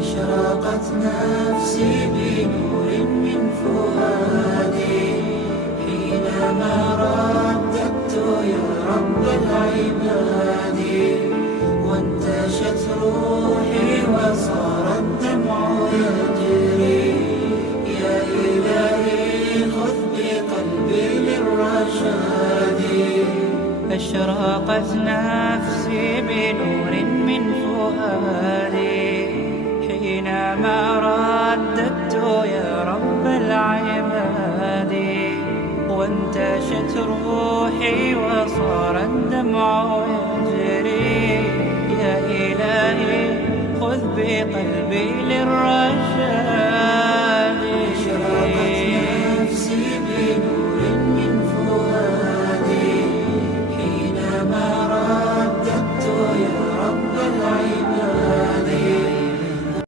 أشرقت نفسي بنور من فؤادي حينما رددت يا رب العباد، وانتشت روحي وصار الدمع يجري. يا إلهي خذ بقلبي للرشاد. أشرقت نفسي بنور من فؤادي حينما رددت يا رب العباد، وانتشت روحي وصار الدمع يجري. يا إلهي خذ بقلبي للرشاد.